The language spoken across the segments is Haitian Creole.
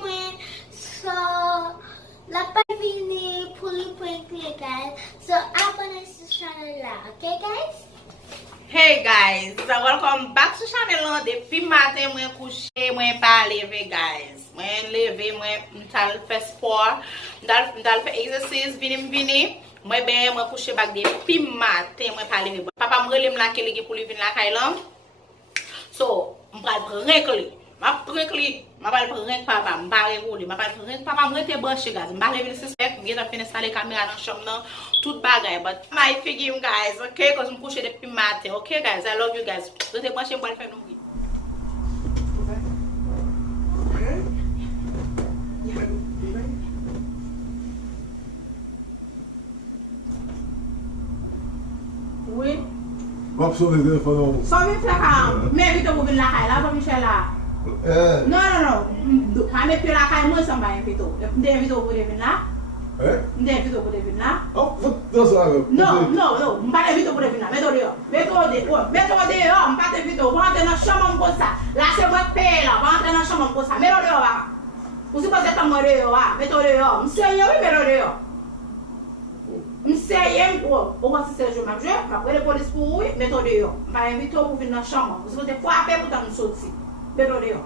Mwen. So, la pa vini pou li prank guys. So, abonne sa channel la. Okay, guys? Hey guys, welcome back to channel la. Depi matin mwen couché, mwen pa leve guys. Mwen leve, mwen tal fè sport, mdal fè exercice, vini. Mwen couché bak depi matin, mwen pa leve. Papa mwen relem la ke li pou li vin la kay lan. So, mwen prank li. Ma pal prank papa, m'pare roule, ma pal prank papa, m'rete branché guys. M'pare vini suspect, m'geta fin installer caméra dans chambre nan, tout bagay. But my forgive guys, okay? Cause m'couche depuis matin, okay guys? I love you guys. Rete branché m'pale faire nou. Oui. Map son de téléphone. So mi flaka, mais vite pour venir la caille là, Michel là. Non. Kami pila kay mo sa bayan pito. Hindi video po devin na. Hindi video po devin na. Oh, dat is eigenlijk. No. Mbate video po devin na. Meto de. Mbate video. Mbate na chama mposa. La se mo pela. Mbate na chama mposa. Meto de wa. Usi pa se tamo de wa. Meto de yo. Msenye wi meto de yo. Msenye ko. O wa si se jo mabje. Ma pwede police pou wi. Meto de yo. Mbate video po vin na chama. Usi pa se fwa pe pou ta msoti. Meto de yo.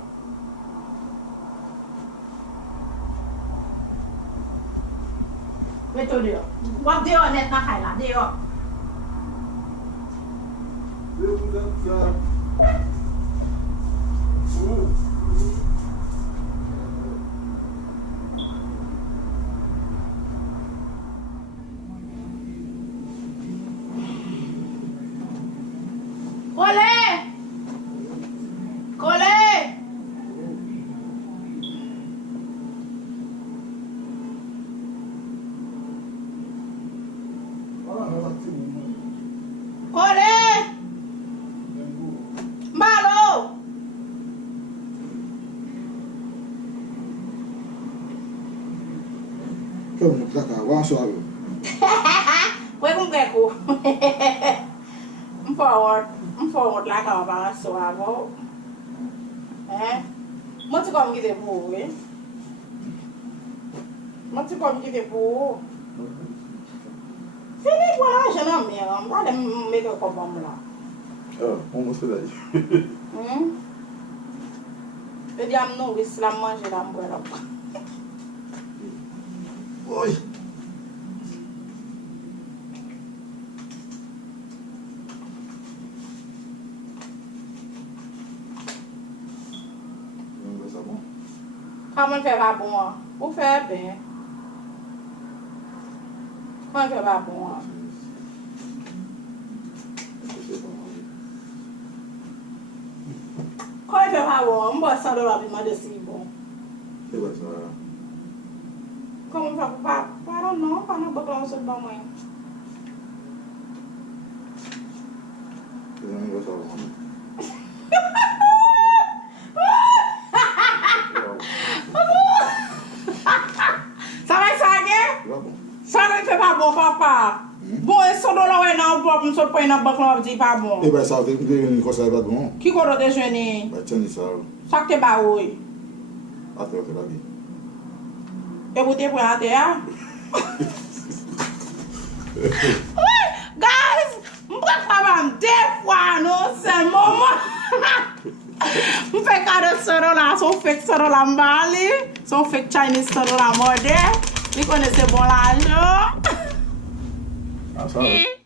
Meto deyo. Wap deyo net na kay la. Deyo. Kole! Mbalo! Kom, plaka, waar zo hebben. Kwe kong keko. Forward like our bang so avo. Mati kom gide pou we. Mati kom gide pou. Fini wala jana mi am. Ba dem make ko bom la. Almost finished. E di am nou wis la manje la mbwe la. Oi. Comment faire pas bon? Pour faire bien. Comment faire pas bon? Comment faire pas bon? On va $100 pour demander si bon. C'est quoi ça? Comment faire pas? Pardon, non, pas non, pas on se bat moi. C'est un gros ça. Ça va ça Là bon. Ça ne fait pas bon papa. Bon, et $100 ouais non pour me sortir dans banque là dit pas bon. Eh ben ça veut dire une cosa pas bon. Qui qu'on déjeuner? Bah tiens ça. Ça que ba oui. Attends, c'est la vie. Et vous te prendre à terre? Guys, m'prend pas deux fois non, c'est moment. M'fait cadeau $100 son fake $100 mbali, son fake Chinese $100 modèle. Vous connaissez bon l'argent. Ah ça.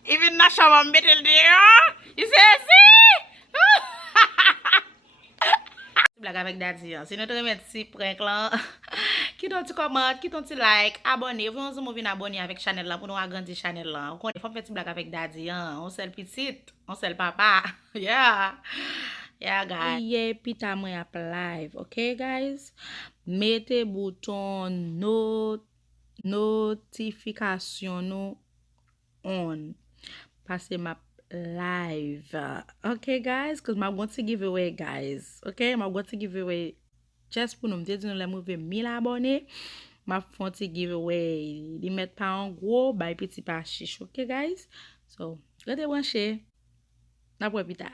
Even na chambre metel deyo. You see? Blague avec Daddy. C'est notre remercie prank là. Qui ton petit comment, qui ton petit like, abonnez-vous, on se move abonner avec channel là pour nous agrandir channel là. On faut faire petit blague avec Daddy, on c'est le petit, on c'est le papa. Yeah guys. Yeah, pita moi ap live, okay guys? Mettez bouton notification nou on. Parce que ma live. Okay, guys, because I'm going to give away, guys. Okay, I'm going to give away just pour nous dire nous les mouver 1000 abonnés. Ma font to give away. Li met pa en gros, bay petit pa chiche. Okay, guys? So, gade wanche. Na pou epita.